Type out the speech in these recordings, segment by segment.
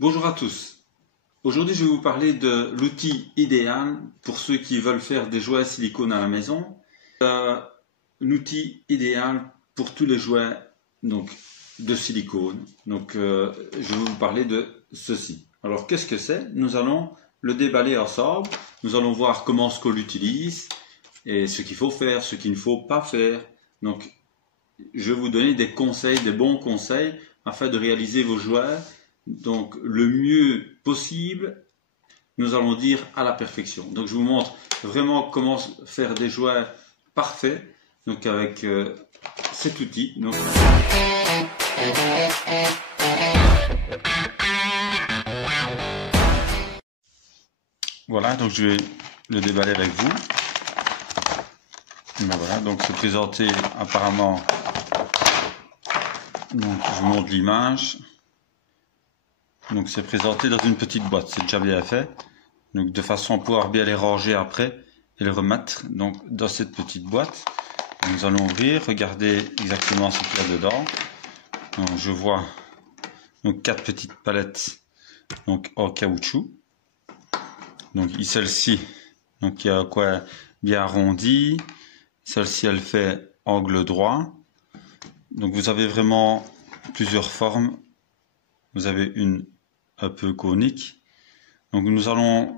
Bonjour à tous. Aujourd'hui, je vais vous parler de l'outil idéal pour ceux qui veulent faire des jouets silicone à la maison. Un idéal pour tous les jouets de silicone. Je vais vous parler de ceci. Alors, qu'est-ce que c'est? Nous allons le déballer ensemble. Nous allons voir comment on l'utilise et ce qu'il faut faire, ce qu'il ne faut pas faire. Donc, je vais vous donner des conseils, des bons conseils afin de réaliser vos jouets le mieux possible, nous allons dire à la perfection. Donc je vous montre vraiment comment faire des jouets parfaits avec cet outil. Voilà, donc je vais le déballer avec vous. Ben voilà, donc c'est présenté apparemment. Donc je vous montre l'image. Donc c'est présenté dans une petite boîte, c'est déjà bien fait. Donc de façon à pouvoir bien les ranger après et les remettre dans cette petite boîte. Nous allons ouvrir, regarder exactement ce qu'il y a dedans. Donc, je vois 4 petites palettes en caoutchouc. Donc celle-ci, il y a quoi bien arrondi. Celle-ci elle fait angle droit. Donc vous avez vraiment plusieurs formes. Vous avez une un peu conique. Donc nous allons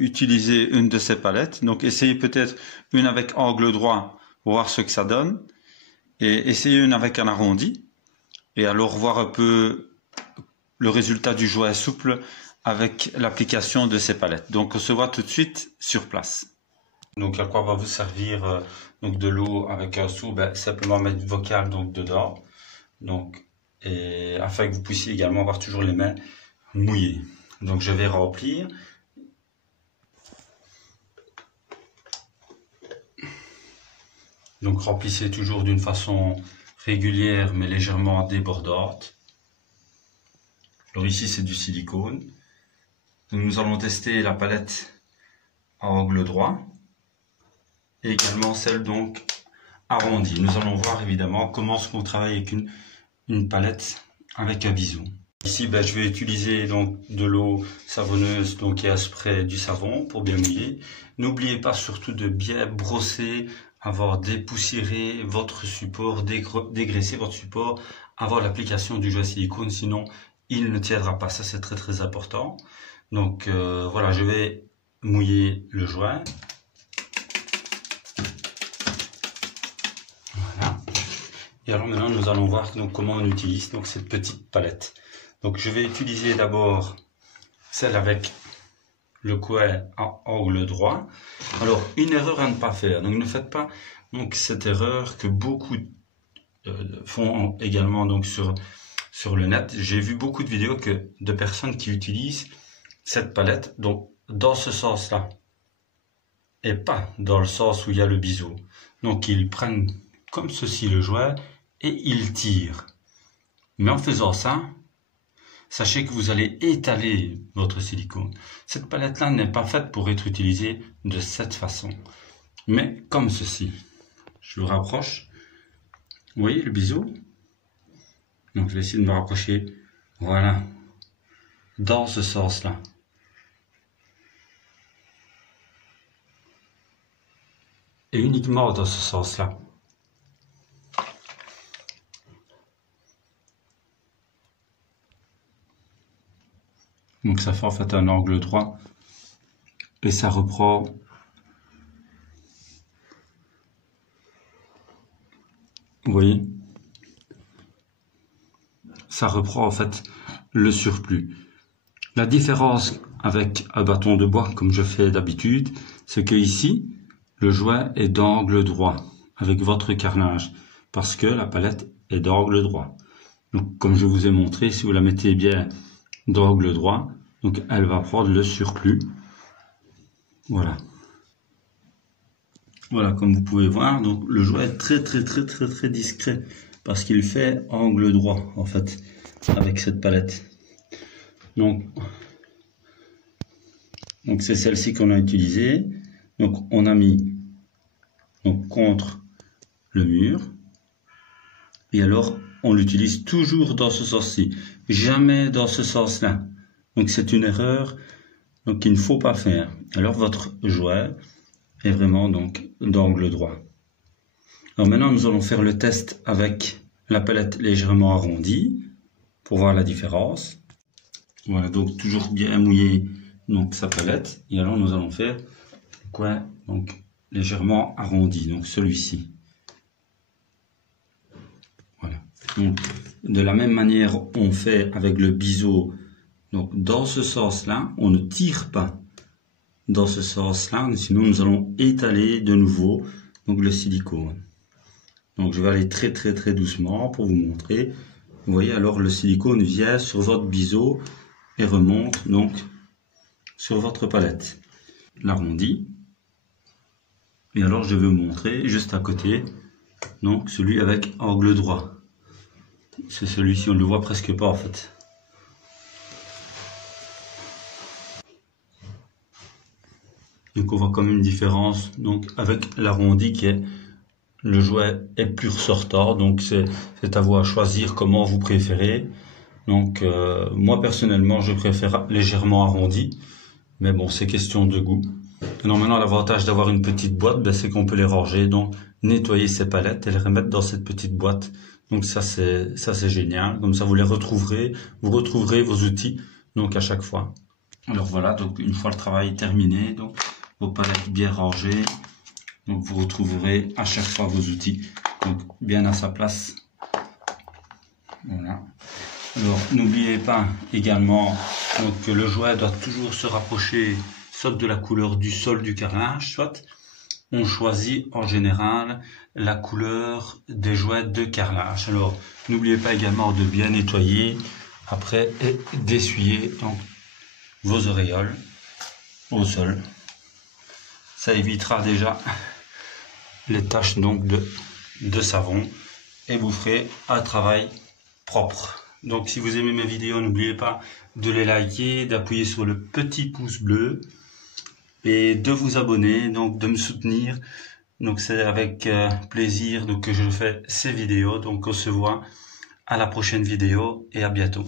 utiliser une de ces palettes. Donc essayez peut-être une avec angle droit pour voir ce que ça donne. Et essayez une avec un arrondi. Et alors voir un peu le résultat du jouet souple avec l'application de ces palettes. Donc on se voit tout de suite sur place. Donc à quoi va vous servir de l'eau avec un seau? Simplement mettre vos câbles dedans. Et afin que vous puissiez également avoir toujours les mains mouillées. Donc je vais remplir. Donc remplissez toujours d'une façon régulière mais légèrement débordante. Alors ici c'est du silicone. Donc nous allons tester la palette à angle droit et également celle arrondie. Nous allons voir évidemment comment on travaille avec une palette avec un biseau. Ici je vais utiliser de l'eau savonneuse qui est à spray du savon pour bien mouiller. N'oubliez pas surtout de bien brosser, avoir dépoussiéré votre support, dégraisser votre support avant l'application du jouet silicone, sinon il ne tiendra pas. Ça c'est très très important. Voilà, je vais mouiller le jouet. Voilà. Et alors maintenant nous allons voir comment on utilise cette petite palette. Donc je vais utiliser d'abord celle avec le coin à angle droit. Alors une erreur à ne pas faire. Donc ne faites pas cette erreur que beaucoup font également sur le net. J'ai vu beaucoup de vidéos de personnes qui utilisent cette palette dans ce sens-là et pas dans le sens où il y a le biseau. Donc ils prennent comme ceci le jouet et ils tirent. Mais en faisant ça, sachez que vous allez étaler votre silicone. Cette palette-là n'est pas faite pour être utilisée de cette façon, mais comme ceci. Je vous rapproche. Vous voyez le biseau? Donc je vais essayer de me rapprocher. Voilà. Dans ce sens-là. Et uniquement dans ce sens-là. Donc ça fait en fait un angle droit et ça reprend vous voyez, ça reprend en fait le surplus. La différence avec un bâton de bois comme je fais d'habitude, c'est que ici le jouet est d'angle droit avec votre carnage parce que la palette est d'angle droit. Donc comme je vous ai montré, si vous la mettez bien d'angle droit, elle va prendre le surplus. Voilà. Voilà, comme vous pouvez voir, le jouet est très discret parce qu'il fait angle droit en fait avec cette palette. Donc c'est celle-ci qu'on a utilisée. Donc on a mis contre le mur et alors on l'utilise toujours dans ce sens-ci, jamais dans ce sens-là. Donc c'est une erreur donc qu'il ne faut pas faire. Alors votre jouet est vraiment donc d'angle droit. Alors maintenant nous allons faire le test avec la palette légèrement arrondie pour voir la différence. Voilà, donc toujours bien mouiller donc sa palette, et alors nous allons faire le coin donc légèrement arrondi, donc celui-ci. Voilà. Donc de la même manière on fait avec le biseau. Donc dans ce sens-là, on ne tire pas dans ce sens-là, sinon nous allons étaler de nouveau donc le silicone. Donc je vais aller très doucement pour vous montrer. Vous voyez, alors le silicone vient sur votre biseau et remonte donc sur votre palette. L'arrondi. Et alors je vais vous montrer juste à côté donc celui avec angle droit. C'est celui-ci, on ne le voit presque pas en fait. Donc on voit comme une différence donc avec l'arrondi qui est le jouet est plus ressortant, donc c'est à vous à choisir comment vous préférez. Donc moi personnellement je préfère légèrement arrondi, mais bon c'est question de goût. Alors maintenant l'avantage d'avoir une petite boîte, ben, c'est qu'on peut les ranger, donc nettoyer ces palettes et les remettre dans cette petite boîte. Donc ça c'est génial, comme ça vous les retrouverez, vous retrouverez vos outils donc à chaque fois. Alors voilà, donc une fois le travail terminé, donc vos palettes bien rangées, donc vous retrouverez à chaque fois vos outils donc bien à sa place. Voilà. Alors n'oubliez pas également donc, que le jouet doit toujours se rapprocher soit de la couleur du sol du carrelage, soit on choisit en général la couleur des jouets de carrelage. Alors n'oubliez pas également de bien nettoyer après et d'essuyer donc vos auréoles au sol. Ça évitera déjà les taches donc de savon et vous ferez un travail propre. Donc si vous aimez mes vidéos, n'oubliez pas de les liker, d'appuyer sur le petit pouce bleu et de vous abonner, donc de me soutenir. Donc c'est avec plaisir donc, que je fais ces vidéos. Donc on se voit à la prochaine vidéo et à bientôt.